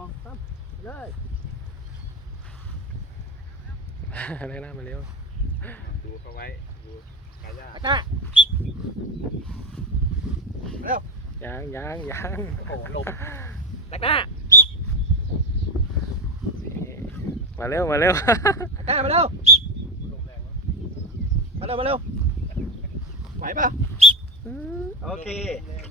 2 3เลย ได้หน้ามาเร็ว ดูเขาไว้ดูกายา ตะกร้าเร็ว ยัง โอ้โหลมตะกร้า มาเร็ว ตะกร้ามาเร็ว ลมแรงวะ มาเร็วไหวป่ะโอเค ลมแรง